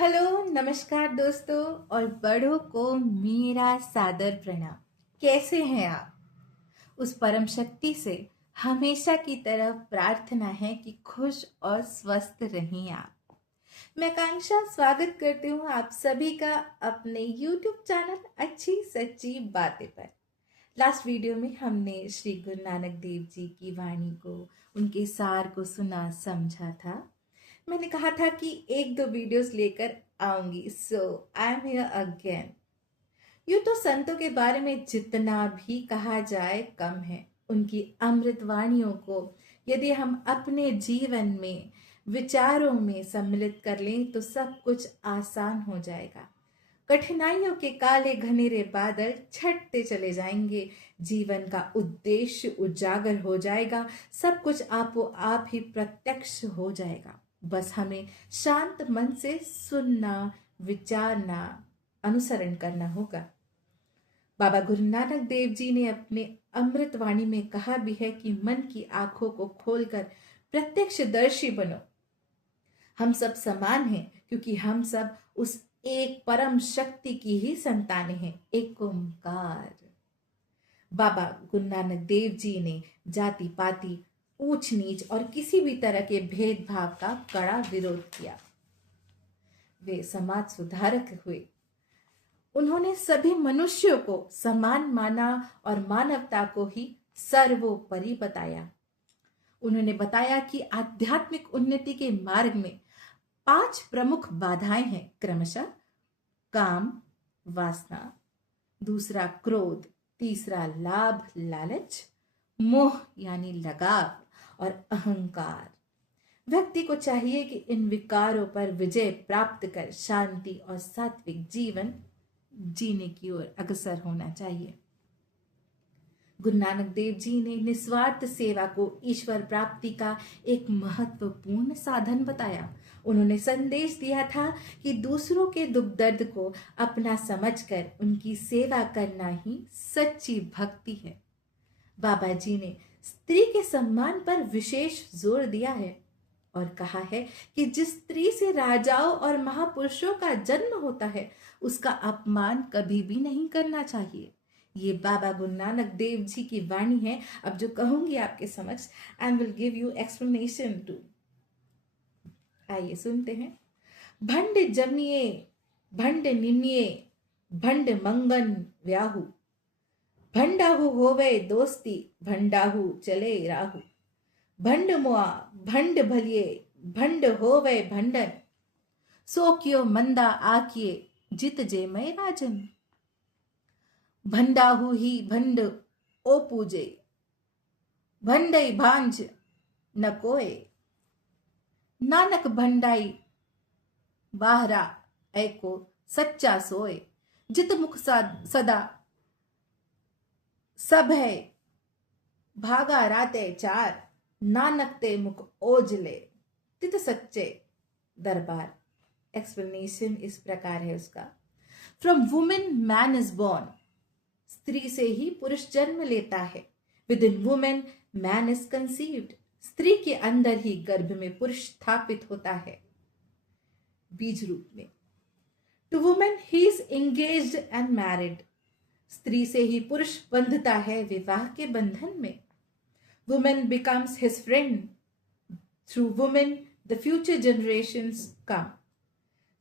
Hello नमस्कार दोस्तों और बड़ों को मेरा सादर प्रणाम। कैसे हैं आप? उस परम शक्ति से हमेशा की तरह प्रार्थना है कि खुश और स्वस्थ रहें आप। मैं आकांक्षा स्वागत करती हूँ आप सभी का अपने YouTube चैनल अच्छी सच्ची बातें पर। लास्ट वीडियो में हमने श्री गुरु नानक देव जी की वाणी को, उनके सार को सुना समझा था। मैंने कहा था कि एक दो वीडियोस लेकर आऊंगी, सो आई एम हियर अगेन। यूं तो संतों के बारे में जितना भी कहा जाए कम है। उनकी अमृत वाणियों को यदि हम अपने जीवन में, विचारों में सम्मिलित कर लें तो सब कुछ आसान हो जाएगा। कठिनाइयों के काले घनेरे बादल छटते चले जाएंगे, जीवन का उद्देश्य उजागर हो जाएगा, सब कुछ आपो आप ही प्रत्यक्ष हो जाएगा। बस हमें शांत मन से सुनना, विचारना, अनुसरण करना होगा। बाबा गुरु नानक देव जी ने अपने अमृत वाणी में कहा भी है कि मन की आंखों को खोलकर प्रत्यक्षदर्शी बनो। हम सब समान हैं क्योंकि हम सब उस एक परम शक्ति की ही संतानें हैं, एक ओंकार। बाबा गुरु नानक देव जी ने जाति पाति, ऊंच नीच और किसी भी तरह के भेदभाव का कड़ा विरोध किया। वे समाज सुधारक हुए। उन्होंने सभी मनुष्यों को समान माना और मानवता को ही सर्वोपरि बताया। उन्होंने बताया कि आध्यात्मिक उन्नति के मार्ग में 5 प्रमुख बाधाएं हैं, क्रमशः काम, वासना, दूसरा क्रोध, तीसरा लाभ लालच, मोह यानी लगाव और अहंकार। व्यक्ति को चाहिए कि इन विकारों पर विजय प्राप्त कर शांति और सात्विक जीवन जीने की ओर अग्रसर होना चाहिए। गुरु नानक देव जी ने निस्वार्थ सेवा को ईश्वर प्राप्ति का एक महत्वपूर्ण साधन बताया। उन्होंने संदेश दिया था कि दूसरों के दुख दर्द को अपना समझकर उनकी सेवा करना ही सच्ची भक्ति है। बाबा जी ने स्त्री के सम्मान पर विशेष जोर दिया है और कहा है कि जिस स्त्री से राजाओं और महापुरुषों का जन्म होता है उसका अपमान कभी भी नहीं करना चाहिए। ये बाबा गुरु नानक देव जी की वाणी है। अब जो कहूंगी आपके समक्ष, I will give you explanation too. आइए सुनते हैं। भंड जमिए भंड निमिये, भंड मंगन व्याहु, भंडाहु होवे दोस्ती, भंडाहु चले राहु, भंड मुआ भंड भलिए, भंड होवे भंडन, सो क्यों मंदा आकिए, जित जे मैं राजन। भंडाहु ही भंड ओ पूजे, भंडई भांज न कोय, नानक भंडाई बाहरा ऐको सच्चा सोए, जित मुख सदा सब है भागा राते चार, नानक ते मुख ओजले, तित सच्चे दरबार। एक्सप्लेनेशन इस प्रकार है उसका। From women man is born, स्त्री से ही पुरुष जन्म लेता है। With in women man is conceived, स्त्री के अंदर ही गर्भ में पुरुष स्थापित होता है बीज रूप में। To women he is engaged and married, स्त्री से ही पुरुष बंधता है विवाह के बंधन में। Women becomes his friend, through women the future generations come,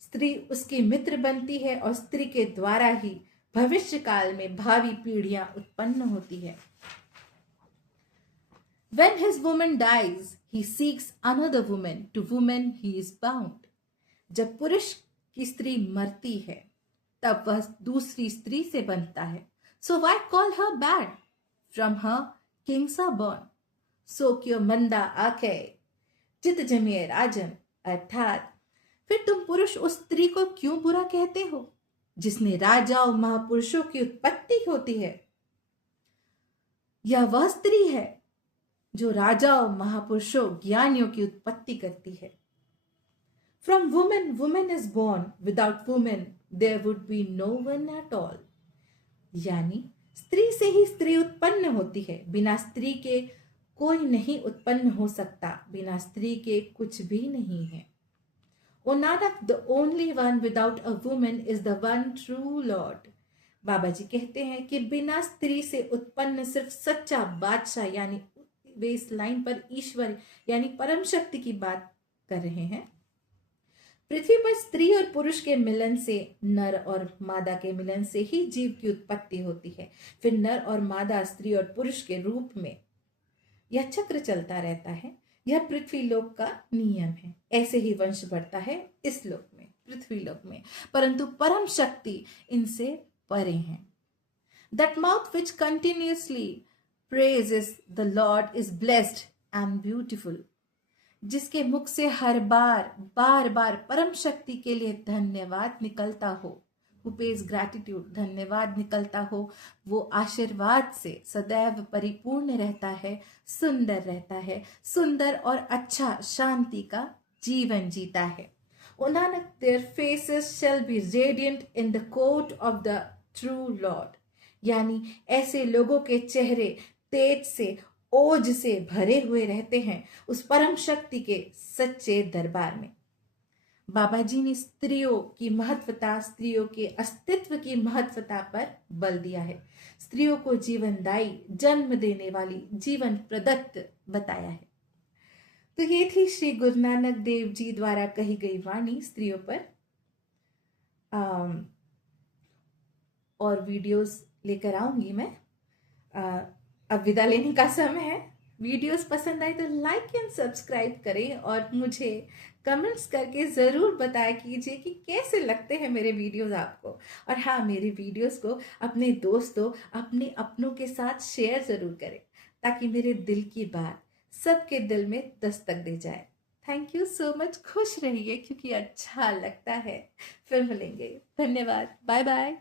स्त्री उसकी मित्र बनती है और स्त्री के द्वारा ही भविष्य काल में भावी पीढ़ियां उत्पन्न होती है। When his woman dies, he seeks another woman. To woman he is bound. जब पुरुष की स्त्री मरती है तब वह दूसरी स्त्री से बनता है। So why call her bad? From her kings are born. So क्यों मंदा आके, जित जमिए राजन। अर्थात फिर तुम पुरुष उस स्त्री को क्यों बुरा कहते हो जिसने राजाओं महापुरुषों की उत्पत्ति होती है। यह वह स्त्री है जो राजाओं महापुरुषों ज्ञानियों की उत्पत्ति करती है। From women women is born, without women there would be no one at all. यानी स्त्री से ही स्त्री उत्पन्न होती है, बिना स्त्री के कोई नहीं उत्पन्न हो सकता, बिना स्त्री के कुछ भी नहीं है। Oh Nanak, the only one without a woman is the one true lord. Baba ji कहते हैं कि बिना स्त्री से उत्पन्न सिर्फ सच्चा बादशाह यानी वे इस लाइन पर ईश्वर यानी परम शक्ति की बात कर रहे हैं। पृथ्वी पर स्त्री और पुरुष के मिलन से, नर और मादा के मिलन से ही जीव की उत्पत्ति होती है। फिर नर और मादा स्त्री और पुरुष के रूप में यह चक्र चलता रहता है। यह पृथ्वी लोक का नियम है। ऐसे ही वंश बढ़ता है इस लोक में, पृथ्वी लोक में, परंतु परम शक्ति इनसे परे हैं। That mouth which continuously praises the Lord is blessed and beautiful. जिसके मुख से हर बार बार परम शक्ति के लिए धन्यवाद निकलता हो, who pays gratitude, धन्यवाद निकलता हो, वो आशीर्वाद से सदैव परिपूर्ण रहता है, सुंदर रहता है, सुंदर और अच्छा शांति का जीवन जीता है। O Nanak, their faces shall be radiant in the court of the true Lord. यानी ऐसे लोगों के चेहरे तेज से, ओज से भरे हुए रहते हैं उस परम शक्ति के सच्चे दरबार में। बाबा जी ने स्त्रियों की महत्वता, स्त्रियों के अस्तित्व की महत्वता पर बल दिया है। स्त्रियों को जीवनदायी, जन्म देने वाली, जीवन प्रदत्त बताया है। तो ये थी श्री गुरु नानक देव जी द्वारा कही गई वाणी स्त्रियों पर। और वीडियोस लेकर आऊंगी मैं। अब विदा लेने का समय है। वीडियोस पसंद आए तो लाइक एंड सब्सक्राइब करें और मुझे कमेंट्स करके ज़रूर बताया कीजिए कि कैसे लगते हैं मेरे वीडियोस आपको। और हाँ, मेरे वीडियोस को अपने दोस्तों, अपने अपनों के साथ शेयर ज़रूर करें ताकि मेरे दिल की बात सबके दिल में दस्तक दे जाए। Thank you so much. खुश रहिए क्योंकि अच्छा लगता है। फिर मिलेंगे। धन्यवाद। Bye bye.